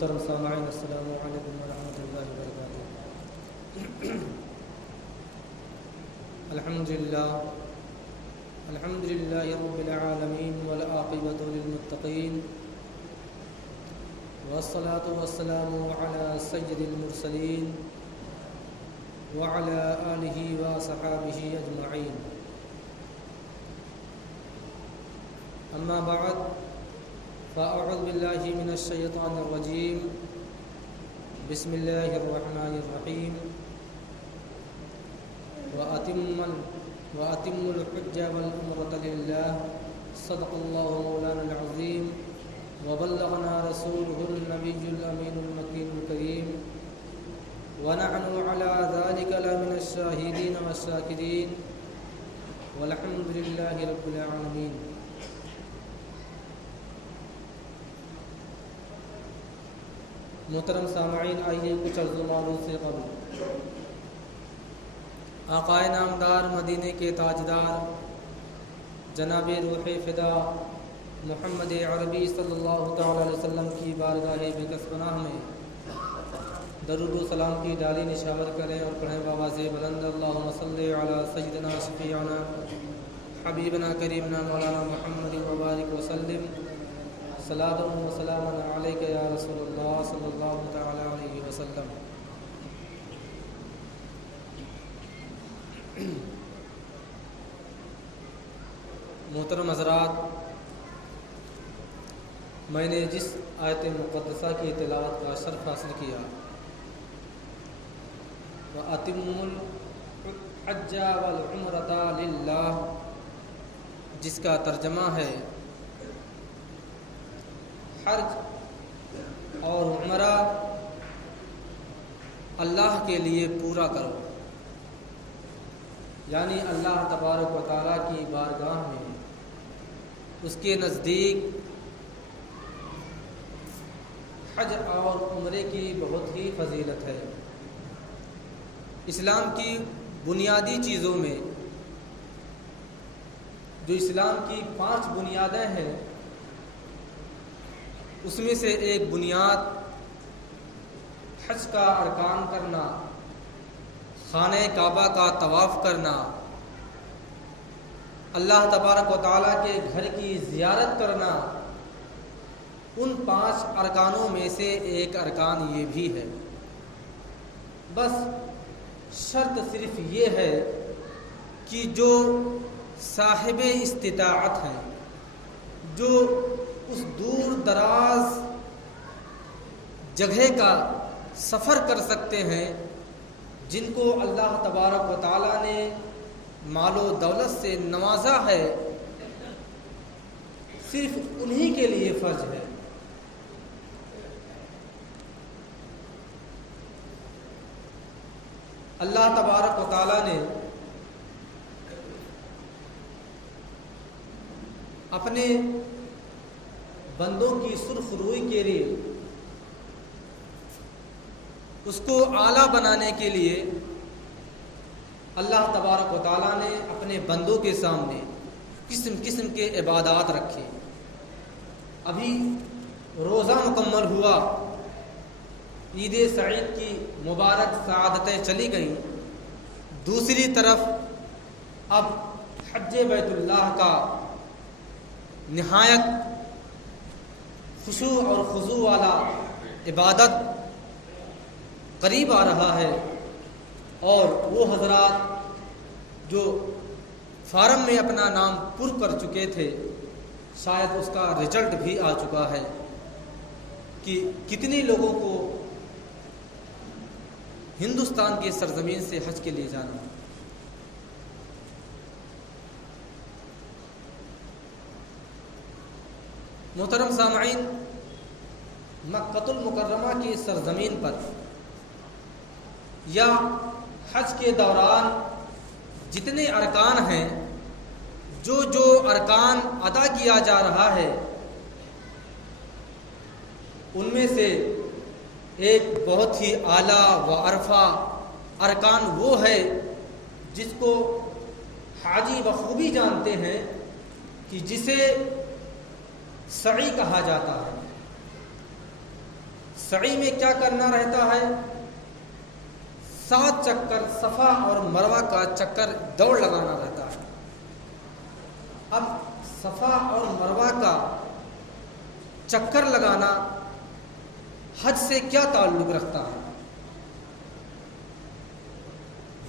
محترم سامعین السلام علیکم ورحمۃ اللہ وبرکاتہ۔ الحمد للہ رب العالمین والعاقبۃ للمتقین والصلاة والسلام علی سید المرسلین وعلی آلہ وصحابہ اجمعین، اما بعد فاعوذ باللہ من الشیطان الرجیم، بسم اللہ الرحمن الرحیم، وَأَتِمُّوا الْحَجَّ وَالْعُمْرَةَ لِلَّهِ صدق اللہ مولانا العظیم وبلغنا رسولہ النبی الامین المکین الکریم ونحن على ذلك لمن الشاہدین والشاکرین والحمد للہ رب العالمین۔ محترم سامعین، آئیے کچھ عرض و معروض سے قبل آقائے نامدار مدینے کے تاجدار جناب روح فدا محمد عربی صلی اللہ تعالی علیہ وسلم کی بارگاہ بکس پناہ میں درود و سلام کی ڈالی نشاور کریں اور پڑھیں بآواز بلند، اللہم صلی علی سیدنا شفیعنا حبیبنا کریمنا مولانا محمد وبارک وسلم، صلاۃ و سلام علیک یا رسول اللہ صلی اللہ تعالی علیہ وسلم۔ محترم حضرات، میں نے جس آیت مقدسہ کی تلاوت کا شرف حاصل کیا، وَأَتِمُّوا الْحَجَّ وَالْعُمْرَةَ لِلَّهِ، جس کا ترجمہ ہے حج اور عمرہ اللہ کے لیے پورا کرو، یعنی اللہ تبارک و تعالیٰ کی بارگاہ میں اس کے نزدیک حج اور عمرے کی بہت ہی فضیلت ہے۔ اسلام کی بنیادی چیزوں میں جو اسلام کی 5 بنیادیں ہیں، اس میں سے ایک بنیاد حج کا ارکان کرنا، خانہ کعبہ کا طواف کرنا، اللہ تبارک و تعالیٰ کے گھر کی زیارت کرنا، ان 5 ارکانوں میں سے ایک ارکان یہ بھی ہے۔ بس شرط صرف یہ ہے کہ جو صاحب استطاعت ہیں، جو اس دور دراز جگہ کا سفر کر سکتے ہیں، جن کو اللہ تبارک و تعالیٰ نے مال و دولت سے نوازا ہے، صرف انہی کے لیے فرض ہے۔ اللہ تبارک و تعالیٰ نے اپنے بندوں کی سرخ روئی کے لیے، اس کو اعلیٰ بنانے کے لیے اللہ تبارک و تعالیٰ نے اپنے بندوں کے سامنے قسم قسم کے عبادات رکھے۔ ابھی روزہ مکمل ہوا، عید سعید کی مبارک سعادتیں چلی گئیں، دوسری طرف اب حج بیت اللہ کا نہایت خشوع اور خضوع والا عبادت قریب آ رہا ہے، اور وہ حضرات جو فارم میں اپنا نام پر کر چکے تھے، شاید اس کا رزلٹ بھی آ چکا ہے کہ کتنے لوگوں کو ہندوستان کی سرزمین سے حج کے لیے جانا۔ محترم سامعین، مکۃ المکرمہ کی سرزمین پر یا حج کے دوران جتنے ارکان ہیں، جو ارکان ادا کیا جا رہا ہے، ان میں سے ایک بہت ہی اعلیٰ و عرفہ ارکان وہ ہے جس کو حاجی بخوبی جانتے ہیں کہ جسے سعی کہا جاتا ہے۔ سعی میں کیا کرنا رہتا ہے؟ 7 چکر صفا اور مروہ کا چکر دوڑ لگانا رہتا ہے۔ اب صفا اور مروہ کا چکر لگانا حج سے کیا تعلق رکھتا ہے؟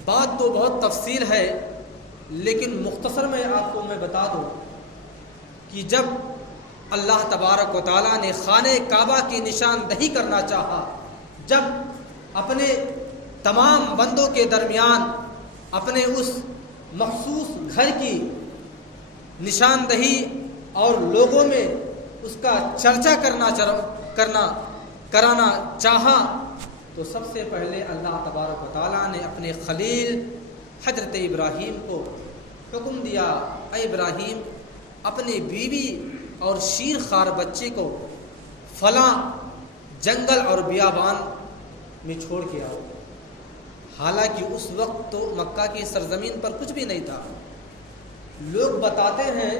بات تو بہت تفصیل ہے، لیکن مختصر میں آپ کو میں بتا دوں کہ جب اللہ تبارک و تعالیٰ نے خانہ کعبہ کی نشاندہی کرنا چاہا، جب اپنے تمام بندوں کے درمیان اپنے اس مخصوص گھر کی نشاندہی اور لوگوں میں اس کا چرچا کرانا چاہا، تو سب سے پہلے اللہ تبارک و تعالیٰ نے اپنے خلیل حضرت ابراہیم کو حکم دیا، اے ابراہیم اپنے بیوی اور شیر خوار بچے کو فلاں جنگل اور بیابان میں چھوڑ کے آؤ۔ حالانکہ اس وقت تو مکہ کی سرزمین پر کچھ بھی نہیں تھا۔ لوگ بتاتے ہیں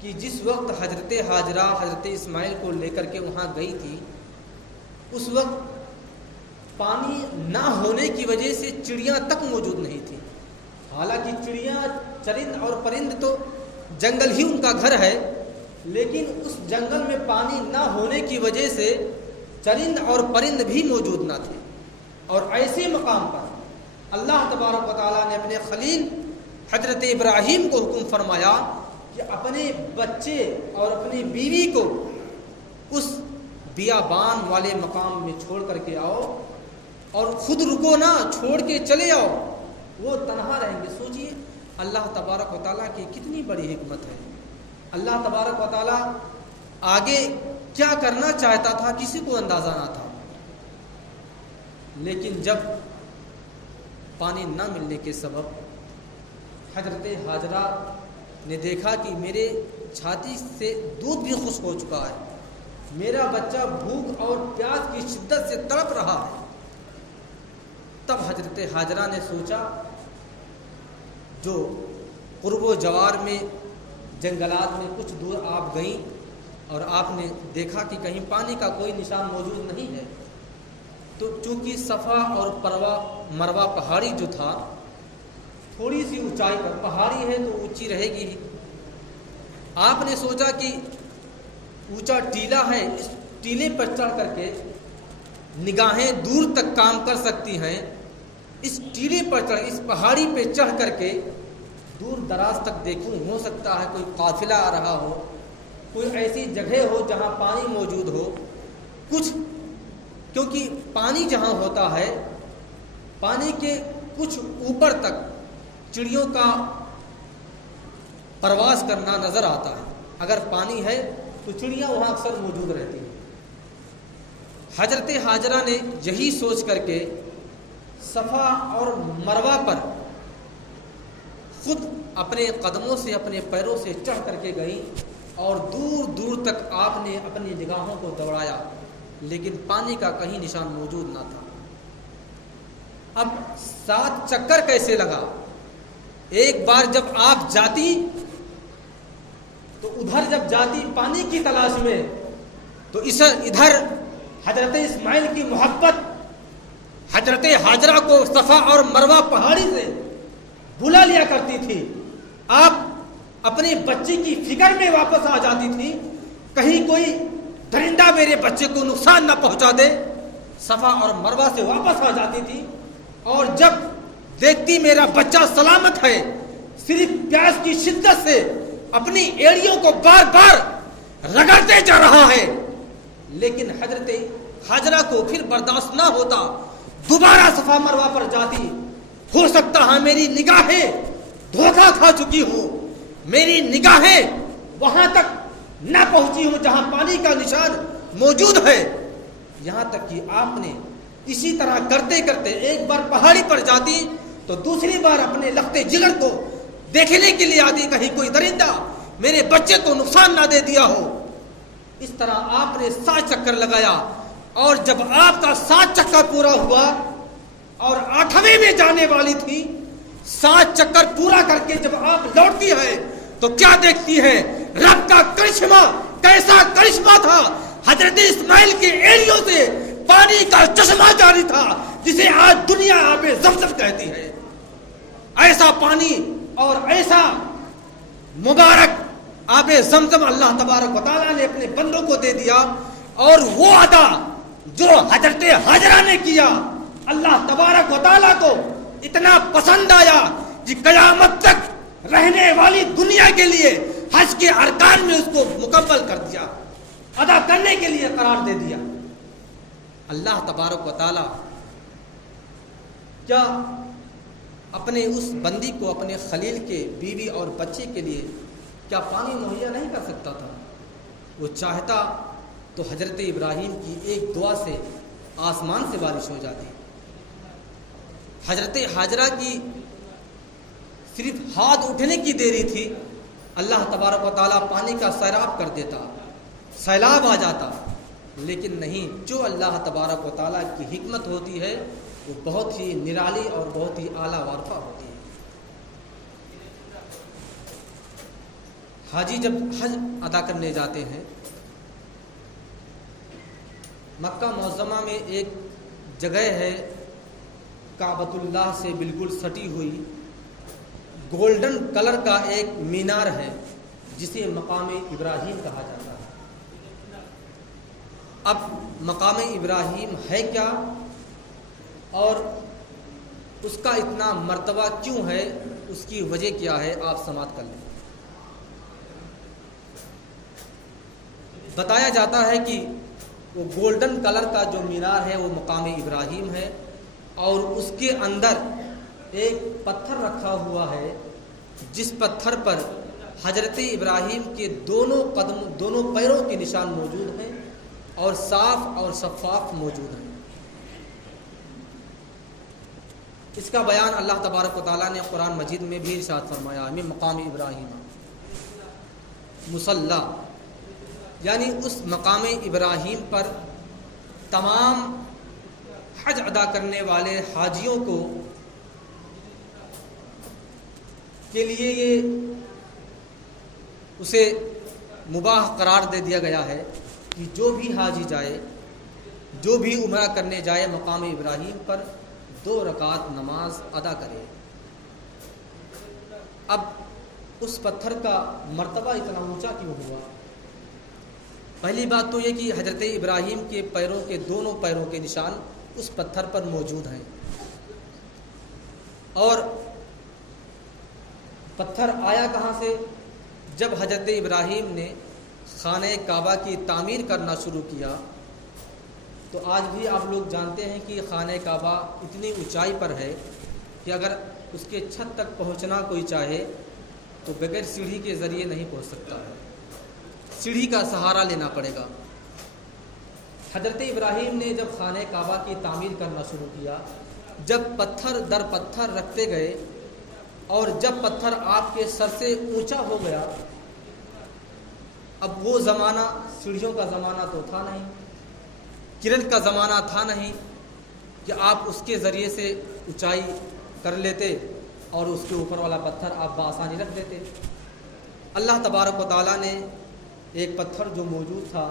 کہ جس وقت حضرت ہاجرہ حضرت اسماعیل کو لے کر کے وہاں گئی تھی، اس وقت پانی نہ ہونے کی وجہ سے چڑیاں تک موجود نہیں تھی۔ حالانکہ چڑیاں، چرند اور پرند تو جنگل ہی ان کا گھر ہے، لیکن اس جنگل میں پانی نہ ہونے کی وجہ سے چرند اور پرند بھی موجود نہ تھے۔ اور ایسے مقام پر اللہ تبارک و تعالیٰ نے اپنے خلیل حضرت ابراہیم کو حکم فرمایا کہ اپنے بچے اور اپنی بیوی کو اس بیابان والے مقام میں چھوڑ کر کے آؤ، اور خود رکو نہ، چھوڑ کے چلے آؤ، وہ تنہا رہیں گے۔ سوچئے اللہ تبارک و تعالیٰ کی کتنی بڑی حکمت ہے۔ اللہ تبارک و تعالیٰ آگے کیا کرنا چاہتا تھا کسی کو اندازہ نہ تھا، لیکن جب پانی نہ ملنے کے سبب حضرت ہاجرہ نے دیکھا کہ میرے چھاتی سے دودھ بھی خشک ہو چکا ہے، میرا بچہ بھوک اور پیاس کی شدت سے تڑپ رہا ہے، تب حضرت ہاجرہ نے سوچا، جو قرب و جوار میں جنگلات میں کچھ دور آپ گئیں اور آپ نے دیکھا کہ کہیں پانی کا کوئی نشان موجود نہیں ہے، تو چونکہ صفا اور مروہ پہاڑی جو تھا تھوڑی سی اونچائی پر، پہاڑی ہے تو اونچی رہے گی ہی، آپ نے سوچا کہ اونچا ٹیلا ہے، اس ٹیلے پر چڑھ کر کے نگاہیں دور تک کام کر سکتی ہیں، اس ٹیلے پر چڑھ، اس پہاڑی پہ چڑھ کر کے دور دراز تک دیکھوں، ہو سکتا ہے کوئی قافلہ آ رہا ہو، کوئی ایسی جگہ ہو جہاں پانی موجود ہو کچھ، کیونکہ پانی جہاں ہوتا ہے پانی کے کچھ اوپر تک چڑیوں کا پرواز کرنا نظر آتا ہے، اگر پانی ہے تو چڑیاں وہاں اکثر موجود رہتی ہیں۔ حضرت ہاجرہ نے یہی سوچ کر کے صفا اور مروہ پر خود اپنے قدموں سے، اپنے پیروں سے چڑھ کر کے گئی، اور دور دور تک آپ نے اپنی نگاہوں کو دوڑایا، لیکن پانی کا کہیں نشان موجود نہ تھا۔ اب 7 چکر کیسے لگا؟ ایک بار جب آپ جاتی تو ادھر جب جاتی پانی کی تلاش میں، تو ادھر حضرت اسماعیل کی محبت حضرت ہاجرہ کو صفا اور مروہ پہاڑی سے بلا لیا کرتی تھی۔ آپ اپنے بچے کی فکر میں واپس آ جاتی تھی، کہیں کوئی درندہ میرے بچے کو نقصان نہ پہنچا دے، صفا اور مروہ سے واپس آ جاتی تھی، اور جب دیکھتی میرا بچہ سلامت ہے، صرف پیاس کی شدت سے اپنی ایڑیوں کو بار بار رگڑتے جا رہا ہے، لیکن حضرت ہاجرہ کو پھر برداشت نہ ہوتا، دوبارہ صفا مروہ پر جاتی، ہو سکتا ہے میری نگاہیں دھوکہ کھا چکی ہوں، میری نگاہیں وہاں تک نہ پہنچی ہوں جہاں پانی کا نشان موجود ہے، یہاں تک کہ آپ نے اسی طرح کرتے کرتے ایک بار پہاڑی پر جاتی تو دوسری بار اپنے لخت جگر کو دیکھنے کے لیے آتی، کہیں کوئی درندہ میرے بچے کو نقصان نہ دے دیا ہو۔ اس طرح آپ نے 7 چکر لگایا، اور جب آپ کا 7 چکر پورا ہوا اور 8ویں میں جانے والی تھی، 7 چکر پورا کر کے جب آپ لوٹتی ہے تو کیا دیکھتی ہے؟ رب کا کرشمہ، کیسا کرشمہ تھا! حضرت اسماعیل کے ایڑیوں سے پانی کا چشمہ جاری تھا جسے آج دنیا آب زمزم کہتی ہے. ایسا پانی اور ایسا مبارک آب زمزم اللہ تبارک و تعالیٰ نے اپنے بندوں کو دے دیا. اور وہ عطا جو حضرت حاجرہ نے کیا اللہ تبارک و تعالیٰ کو اتنا پسند آیا کہ قیامت تک رہنے والی دنیا کے لیے حج کے ارکان میں اس کو مکمل کر دیا, ادا کرنے کے لیے قرار دے دیا. اللہ تبارک و تعالیٰ کیا اپنے اس بندی کو اپنے خلیل کے بیوی اور بچے کے لیے کیا پانی مہیا نہیں کر سکتا تھا؟ وہ چاہتا تو حضرت ابراہیم کی ایک دعا سے آسمان سے بارش ہو جاتی. حضرت حاجرہ کی صرف ہاتھ اٹھنے کی دیری تھی, اللہ تبارک و تعالیٰ پانی کا سیراب کر دیتا, سیلاب آ جاتا. لیکن نہیں, جو اللہ تبارک و تعالیٰ کی حکمت ہوتی ہے وہ بہت ہی نرالی اور بہت ہی اعلیٰ وارفہ ہوتی ہے. حاجی جب حج ادا کرنے جاتے ہیں, مکہ معظمہ میں ایک جگہ ہے کعبۃ اللہ سے بالکل سٹی ہوئی, گولڈن کلر کا ایک مینار ہے جسے مقام ابراہیم کہا جاتا ہے. اب مقام ابراہیم ہے کیا اور اس کا اتنا مرتبہ کیوں ہے, اس کی وجہ کیا ہے, آپ سماعت کر لیں. بتایا جاتا ہے کہ وہ گولڈن کلر کا جو مینار ہے وہ مقام ابراہیم ہے, اور اس کے اندر ایک پتھر رکھا ہوا ہے جس پتھر پر حضرت ابراہیم کے دونوں پیروں کے نشان موجود ہیں اور صاف اور شفاف موجود ہیں. اس کا بیان اللہ تبارک و تعالیٰ نے قرآن مجید میں بھی ارشاد فرمایا, من مقام ابراہیم مصلی, یعنی اس مقام ابراہیم پر تمام حج ادا کرنے والے حاجیوں کو کے لیے یہ اسے مباح قرار دے دیا گیا ہے کہ جو بھی حاجی جائے, جو بھی عمرہ کرنے جائے مقام ابراہیم پر 2 رکعت نماز ادا کرے. اب اس پتھر کا مرتبہ اتنا اونچا کیوں ہوا؟ پہلی بات تو یہ کہ حضرت ابراہیم کے پیروں کے دونوں پیروں کے نشان اس پتھر پر موجود ہیں, اور پتھر آیا کہاں سے؟ جب حضرت ابراہیم نے خانہ کعبہ کی تعمیر کرنا شروع کیا تو آج بھی آپ لوگ جانتے ہیں کہ خانہ کعبہ اتنی اونچائی پر ہے کہ اگر اس کے چھت تک پہنچنا کوئی چاہے تو بغیر سیڑھی کے ذریعے نہیں پہنچ سکتا ہے, سیڑھی کا سہارا لینا پڑے گا. حضرت ابراہیم نے جب خانہ کعبہ کی تعمیر کرنا شروع کیا, جب پتھر در پتھر رکھتے گئے اور جب پتھر آپ کے سر سے اونچا ہو گیا, اب وہ زمانہ سیڑھیوں کا زمانہ تو تھا نہیں, کرن کا زمانہ تھا نہیں کہ آپ اس کے ذریعے سے اونچائی کر لیتے اور اس کے اوپر والا پتھر آپ بآسانی رکھ دیتے. اللہ تبارک و تعالیٰ نے ایک پتھر جو موجود تھا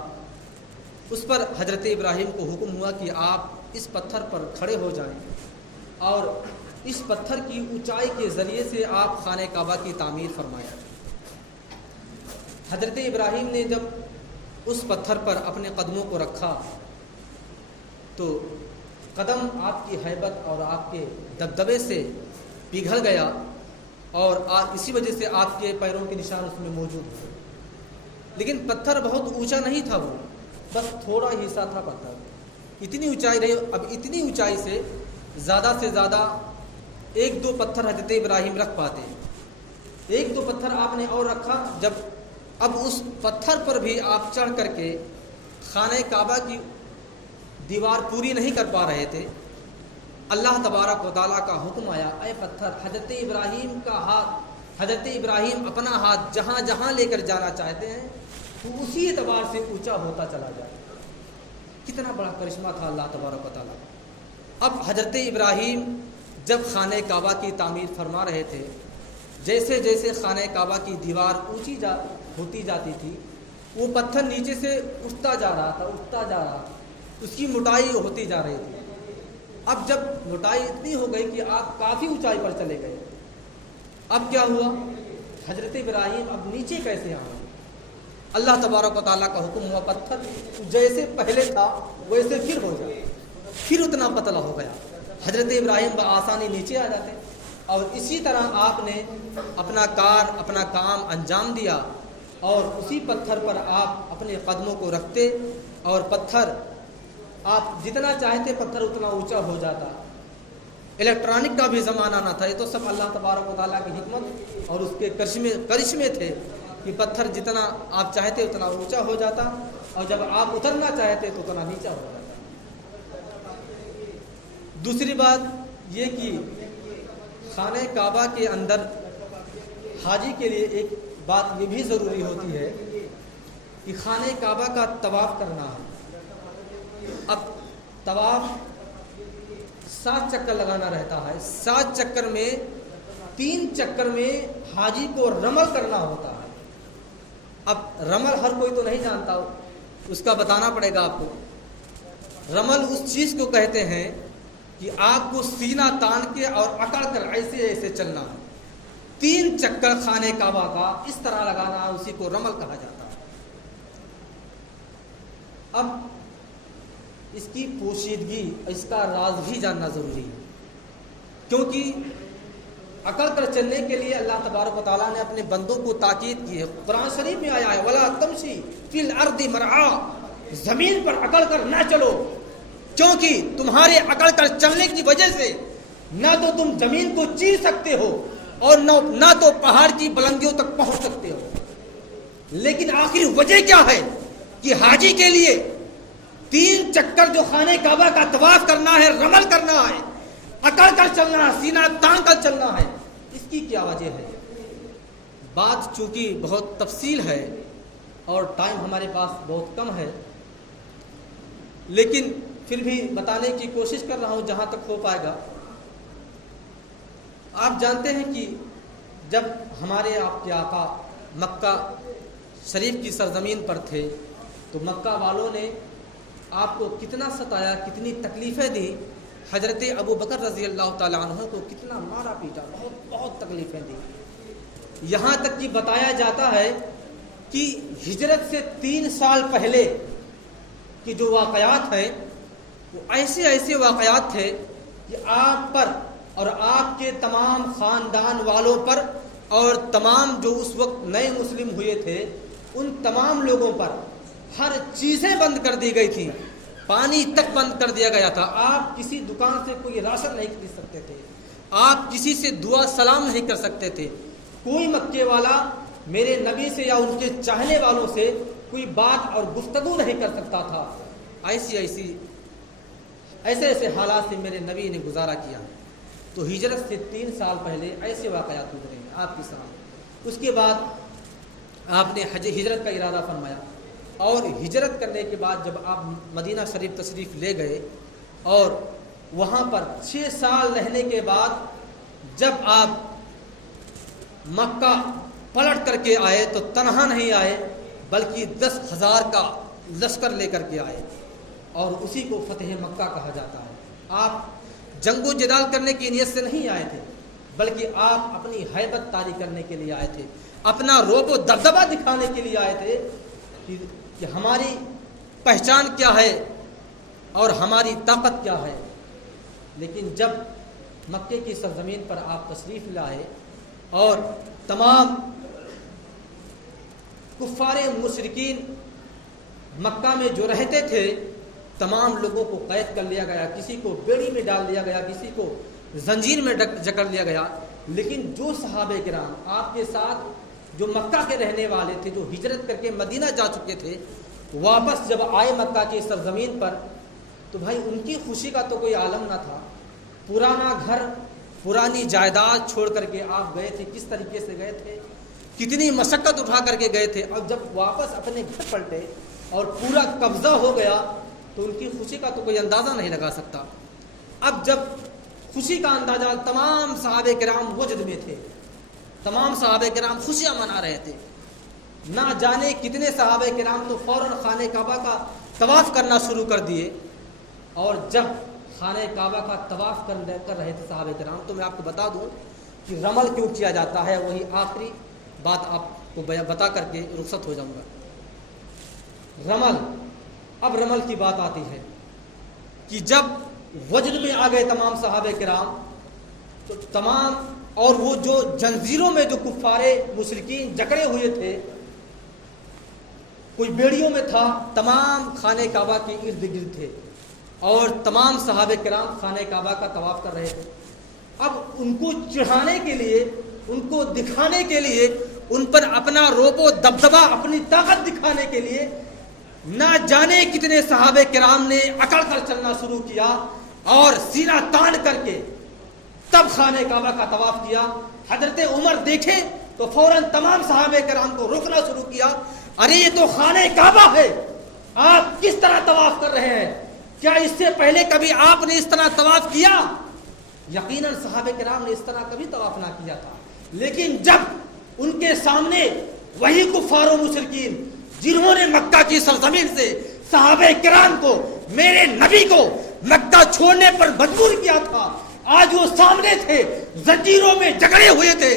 اس پر حضرت ابراہیم کو حکم ہوا کہ آپ اس پتھر پر کھڑے ہو جائیں اور اس پتھر کی اونچائی کے ذریعے سے آپ خانہ کعبہ کی تعمیر فرمایا. حضرت ابراہیم نے جب اس پتھر پر اپنے قدموں کو رکھا تو قدم آپ کی ہیبت اور آپ کے دبدبے سے پگھل گیا, اور اسی وجہ سے آپ کے پیروں کے نشان اس میں موجود تھے. لیکن پتھر بہت اونچا نہیں تھا, وہ بس تھوڑا ہی حصہ تھا پتھر. اتنی اونچائی رہی, اب اتنی اونچائی سے زیادہ 1-2 پتھر حضرت ابراہیم رکھ پاتے. 1-2 پتھر آپ نے اور رکھا. جب اب اس پتھر پر بھی آپ چڑھ کر کے خانہ کعبہ کی دیوار پوری نہیں کر پا رہے تھے, اللہ تبارک و تعالیٰ کا حکم آیا, اے پتھر, حضرت ابراہیم کا ہاتھ, حضرت ابراہیم اپنا ہاتھ جہاں جہاں لے کر جانا چاہتے ہیں تو اسی اعتبار سے اونچا ہوتا چلا جائے. کتنا بڑا کرشمہ تھا اللہ تبارک و تعالیٰ. اب حضرت ابراہیم جب خانہ کعبہ کی تعمیر فرما رہے تھے, جیسے جیسے خانہ کعبہ کی دیوار اونچی ہوتی جاتی تھی وہ پتھر نیچے سے اٹھتا جا رہا تھا. اس کی موٹائی ہوتی جا رہی تھی۔ اب جب موٹائی اتنی ہو گئی کہ آپ کافی اونچائی پر چلے گئے، اب کیا ہوا؟ حضرت ابراہیم اب نیچے کیسے آئے؟ اللہ تبارک و تعالیٰ کا حکم ہوا پتھر جیسے پہلے تھا ویسے پھر ہو جائے، پھر اتنا پتلا ہو گیا۔ حضرت ابراہیم بآسانی نیچے آ جاتے، اور اسی طرح آپ نے اپنا کام انجام دیا، اور اسی پتھر پر آپ اپنے قدموں کو رکھتے، اور پتھر آپ جتنا چاہتے پتھر اتنا اونچا ہو جاتا۔ الیکٹرانک کا بھی زمانہ نہ تھا، یہ تو سب اللہ تبارک و تعالیٰ کی حکمت اور اس کے کرشمے تھے کہ پتھر جتنا آپ چاہتے اتنا اونچا ہو جاتا، اور جب آپ اترنا چاہتے تو اتنا نیچا ہو جاتا۔ دوسری بات یہ کہ خانہ کعبہ کے اندر حاجی کے لیے ایک بات یہ بھی ضروری ہوتی ہے کہ خانہ کعبہ کا طواف کرنا ہے۔ اب طواف 7 چکر لگانا رہتا ہے، 7 چکر میں 3 چکر میں حاجی کو رمل کرنا ہوتا ہے۔ اب رمل ہر کوئی تو نہیں جانتا، اس کا بتانا پڑے گا آپ کو۔ رمل اس چیز کو کہتے ہیں کہ آپ کو سینہ تان کے اور اکڑ کر ایسے ایسے چلنا ہے۔ 3 چکر خانہ کعبہ کا اس طرح لگانا، اسی کو رمل کہا جاتا ہے۔ اب اس کی پوشیدگی، اس کا راز بھی جاننا ضروری ہے، کیونکہ اکڑ کر چلنے کے لیے اللہ تبارک و تعالیٰ نے اپنے بندوں کو تاکید کی ہے۔ قرآن شریف میں آیا ہے وَلَا تَمْشِي فِي الْأَرْضِ مَرْحًا، زمین پر اکڑ کر نہ چلو، کیونکہ تمہارے اکڑ کر چلنے کی وجہ سے نہ تو تم زمین کو چیر سکتے ہو اور نہ تو پہاڑ کی بلندیوں تک پہنچ سکتے ہو۔ لیکن آخر وجہ کیا ہے کہ حاجی کے لیے 3 چکر جو خانہ کعبہ کا طواف کرنا ہے، رمل کرنا ہے، اکڑ کر چلنا ہے، سینہ تان کر چلنا ہے، اس کی کیا وجہ ہے؟ بات چونکہ بہت تفصیل ہے اور ٹائم ہمارے پاس بہت کم ہے، لیکن پھر بھی بتانے کی کوشش کر رہا ہوں جہاں تک ہو پائے گا۔ آپ جانتے ہیں کہ جب ہمارے آپ کے آقا مکہ شریف کی سرزمین پر تھے تو مکہ والوں نے آپ کو کتنا ستایا، کتنی تکلیفیں دی۔ حضرت ابو بکر رضی اللہ تعالیٰ عنہ کو کتنا مارا پیٹا، بہت تکلیفیں دی۔ یہاں تک کہ بتایا جاتا ہے کہ ہجرت سے 3 سال پہلے کی جو واقعات ہیں وہ ایسے واقعات تھے کہ آپ پر اور آپ کے تمام خاندان والوں پر اور تمام جو اس وقت نئے مسلم ہوئے تھے ان تمام لوگوں پر ہر چیزیں بند کر دی گئی تھی، پانی تک بند کر دیا گیا تھا۔ آپ کسی دکان سے کوئی راشن نہیں خرید سکتے تھے، آپ کسی سے دعا سلام نہیں کر سکتے تھے، کوئی مکے والا میرے نبی سے یا ان کے چاہنے والوں سے کوئی بات اور گفتگو نہیں کر سکتا تھا۔ ایسے حالات سے میرے نبی نے گزارا کیا۔ تو ہجرت سے 3 سال پہلے ایسے واقعات گزرے ہیں آپ کی سامنے۔ اس کے بعد آپ نے ہجرت کا ارادہ فرمایا، اور ہجرت کرنے کے بعد جب آپ مدینہ شریف تشریف لے گئے اور وہاں پر 6 سال رہنے کے بعد جب آپ مکہ پلٹ کر کے آئے تو تنہا نہیں آئے بلکہ 10,000 کا لشکر لے کر کے آئے، اور اسی کو فتح مکہ کہا جاتا ہے۔ آپ جنگ و جدال کرنے کی نیت سے نہیں آئے تھے بلکہ آپ اپنی ہیبت طاری کرنے کے لیے آئے تھے، اپنا رعب و دبدبہ دکھانے کے لیے آئے تھے کہ ہماری پہچان کیا ہے اور ہماری طاقت کیا ہے۔ لیکن جب مکے کی سرزمین پر آپ تشریف لائے اور تمام کفار مشرکین مکہ میں جو رہتے تھے تمام لوگوں کو قید کر لیا گیا، کسی کو بیڑی میں ڈال دیا گیا، کسی کو زنجیر میں جکڑ لیا گیا، لیکن جو صحابہ کرام آپ کے ساتھ جو مکہ کے رہنے والے تھے، جو ہجرت کر کے مدینہ جا چکے تھے، واپس جب آئے مکہ کی سرزمین پر تو بھائی ان کی خوشی کا تو کوئی عالم نہ تھا۔ پرانا گھر، پرانی جائیداد چھوڑ کر کے آپ گئے تھے، کس طریقے سے گئے تھے، کتنی مشقت اٹھا کر کے گئے تھے، اور جب واپس اپنے گھر پلٹے اور پورا قبضہ ہو گیا تو ان کی خوشی کا تو کوئی اندازہ نہیں لگا سکتا۔ اب جب خوشی کا اندازہ، تمام صحابہ کرام وجد میں تھے، تمام صحابہ کرام خوشیاں منا رہے تھے، نہ جانے کتنے صحابہ کرام تو فوراً خانہ کعبہ کا طواف کرنا شروع کر دیے، اور جب خانہ کعبہ کا طواف کر رہے تھے صحابہ کرام، تو میں آپ کو بتا دوں کہ رمل کیوں کیا جاتا ہے، وہی آخری بات آپ کو بتا کر کے رخصت ہو جاؤں گا۔ رمل، اب رمل کی بات آتی ہے کہ جب وجد میں آ گئے تمام صحابہ کرام، تو تمام اور وہ جو جنزیروں میں جو کفارے مشرکین جکڑے ہوئے تھے، کوئی بیڑیوں میں تھا، تمام خانہ کعبہ کے ارد گرد تھے اور تمام صحابہ کرام خانہ کعبہ کا طواف کر رہے تھے۔ اب ان کو چڑھانے کے لیے، ان کو دکھانے کے لیے، ان پر اپنا روب و دبدبا، اپنی طاقت دکھانے کے لیے نہ جانے کتنے صحابہ کرام نے اکڑ کر چلنا شروع کیا اور سینہ تان کر کے تب خانہ کعبہ کا طواف کیا۔ حضرت عمر دیکھے تو فوراً تمام صحابہ کرام کو روکنا شروع کیا، ارے یہ تو خانہ کعبہ ہے، آپ کس طرح طواف کر رہے ہیں؟ کیا اس سے پہلے کبھی آپ نے اس طرح طواف کیا؟ یقیناً صحابہ کرام نے اس طرح کبھی طواف نہ کیا تھا، لیکن جب ان کے سامنے وہی کفار و مشرکین جنہوں نے مکہ کی سرزمین سے صحابہ کرام کو، میرے نبی کو مکہ چھوڑنے پر مجبور کیا تھا، آج وہ سامنے تھے، زنجیروں میں جکڑے ہوئے تھے،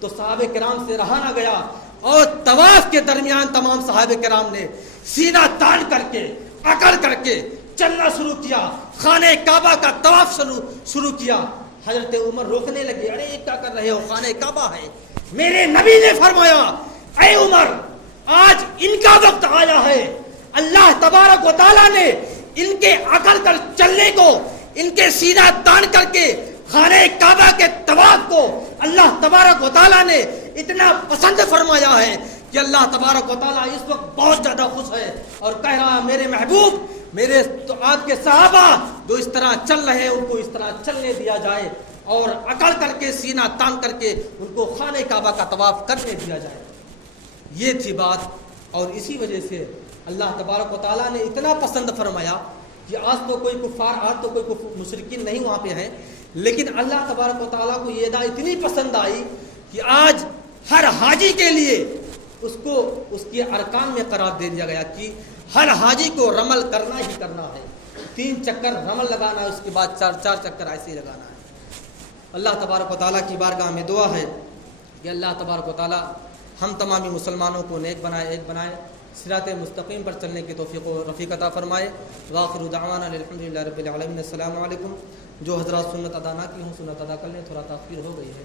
تو صحابہ کرام سے رہا نہ گیا اور طواف کے درمیان تمام صحابہ کرام نے سینہ تان کر کے، اکڑ کر کے چلنا شروع کیا، خانہ کعبہ کا طواف شروع کیا۔ حضرت عمر روکنے لگے، ارے یہ کیا کر رہے ہو، خانہ کعبہ ہے۔ میرے نبی نے فرمایا، اے عمر، آج ان کا وقت آیا ہے، اللہ تبارک و تعالیٰ نے ان کے اکڑ کر چلنے کو، ان کے سینہ تان کر کے خانہ کعبہ کے طواف کو اللہ تبارک و تعالیٰ نے اتنا پسند فرمایا ہے کہ اللہ تبارک و تعالیٰ اس وقت بہت زیادہ خوش ہے اور کہہ رہا ہے، میرے محبوب، میرے تو آپ کے صحابہ جو اس طرح چل رہے ہیں ان کو اس طرح چلنے دیا جائے اور اکڑ کر کے سینہ تان کر کے ان کو خانہ کعبہ کا طواف کرنے دیا جائے۔ یہ تھی بات، اور اسی وجہ سے اللہ تبارک و تعالیٰ نے اتنا پسند فرمایا کہ آج تو کوئی کفار، آج تو کوئی مشرکین نہیں وہاں پہ ہیں، لیکن اللہ تبارک و تعالیٰ کو یہ ادا اتنی پسند آئی کہ آج ہر حاجی کے لیے اس کو اس کے ارکان میں قرار دے دیا گیا کہ ہر حاجی کو رمل کرنا ہی کرنا ہے، 3 چکر رمل لگانا ہے، اس کے بعد 4 چکر ایسے ہی لگانا ہے۔ اللہ تبارک و تعالیٰ کی بارگاہ میں دعا ہے کہ اللہ تبارک و تعالیٰ ہم تمامی مسلمانوں کو نیک بنائے، ایک بنائے، صراط مستقیم پر چلنے کی توفیق و رفیق عطا فرمائے۔ وآخر دعوانا الحمدللہ رب العالمین۔ السلام علیکم۔ جو حضرات سنت ادا نہ کی ہوں سنت ادا کر لیں، تھوڑا تاخیر ہو گئی ہے۔